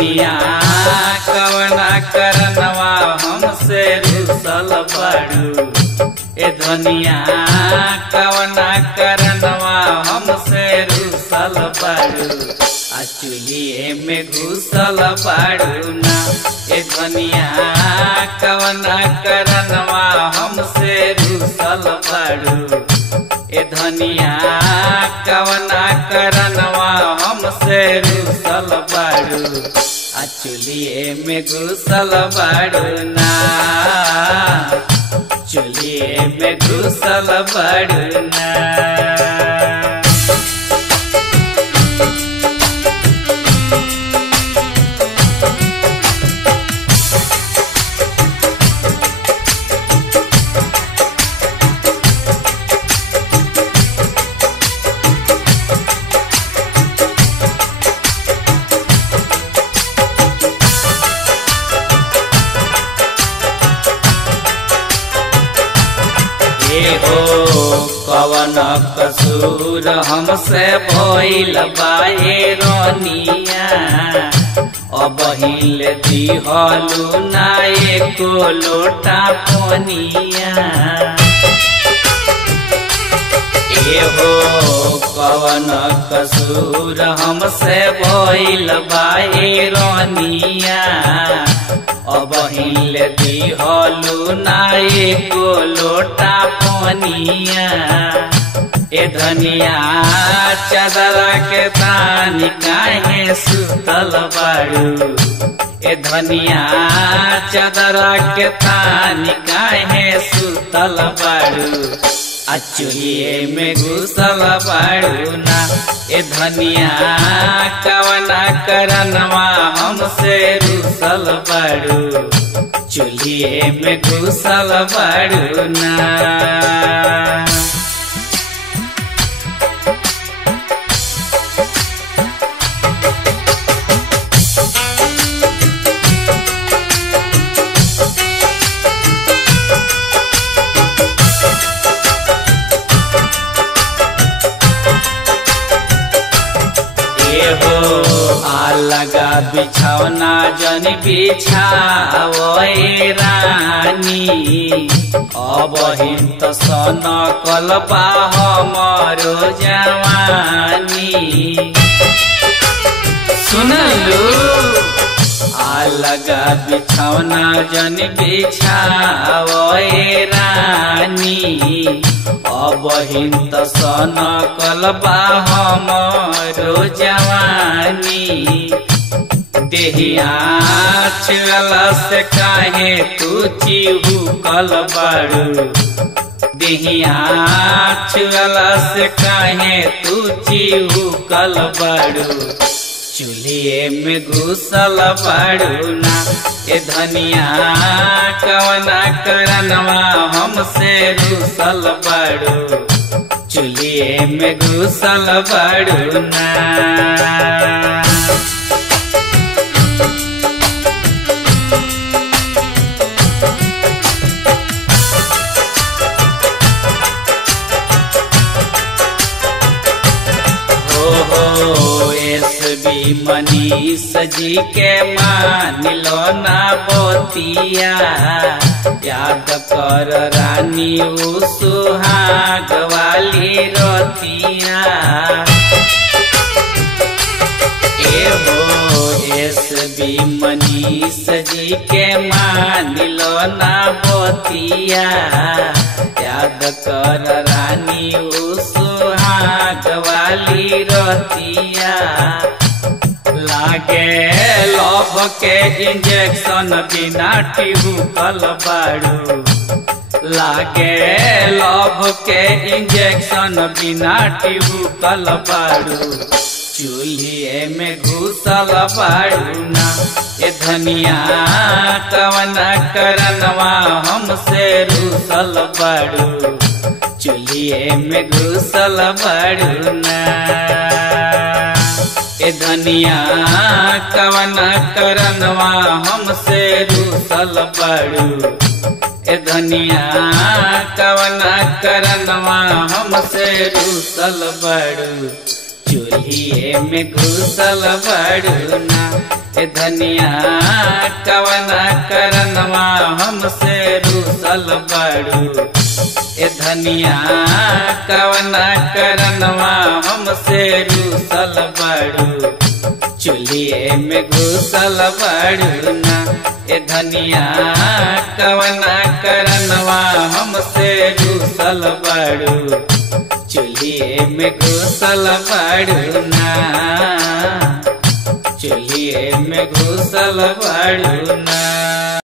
धनिया कवना करनवा हमसे रुसल बाड़ू। ए धनिया कवना करनवा हमसे रुसल बाड़ू। आ चुलिए में घुसल बाड़ू ना। ए धनिया कवना करनवा हमसे रुसल बाड़ू। ए धनिया कवना करनवा हमसे रुसल बाड़ू। आ चुलिए में घुसल बाड़ू ना। चुलिए में घुसल बाड़ू ना। कवन कसूर हमसे भइल बाए रनिया। अब हिल दिहलू ना एको लोटा पनिया। एहो कवन कसूर हमसे भइल बाए रनिया। अब हिल दिहलू ना एको लोटा पनिया। ए धनिया चादर के तानी काहे सुतल बाड़ू। ए धनिया चादर के तानी काहे सुतल बाड़ू। आ चुलिए में घुसल बाड़ू ना। ए धनिया कवना करनवा हमसे रुसल बाड़ू। चुलिए में घुसल बाड़ू ना। लगा बिछौना जन बिछावे रानी। अब हिंत सन कलपा हमरो जवानी। सुनलू लगा बिछौना जन बिछावे रानी। अब हिंत सन कलबा हमरो जवानी। देहिया छुअला से काहे तू चिहुकल बाड़ू। देहिया छुअला से काहे तू चिहुकल बाड़ू। चुलिए में घुसल बाड़ू ना। ए धनिया कवना करनवा हमसे रुसल बाड़ू। चुलिए में घुसल बाड़ू ना। मनीष जी के मान लो ना बतिया। याद कर रानी उ सुहाग वाली रतिया। एसबी मनीष जी के मान लो ना बतिया। याद कर रानी उ सुहाग वाली रतिया। लागे लव के इंजेक्शन बिना टिहुकल बाड़ू। लागे लव के इंजेक्शन बिना टिहुकल बाड़ू। चूल्हे में घुसल बाड़ू ना। ए धनिया कवना करनवा हमसे रुसल बाड़ू। चूल्हे में घुसल बाड़ू ना। ए धनिया कवना करनवा हमसे रुसल बाड़ू। ए धनिया कवना करनवा हमसे रुसल बाड़ू। चूल्हे में घुसल बाड़ू ना। ए धनिया कवना करनवा हमसे रूसल बाड़ू। ए धनिया कवना करनवा हमसे रूसल बाड़ू। चुलिए में घुसल बाड़ू ना। ए धनिया कवना करनवा हमसे रूसल बाड़ू। चुलिए में घुसल बाड़ू ना। चुलिए में घुसल बाड़ू ना।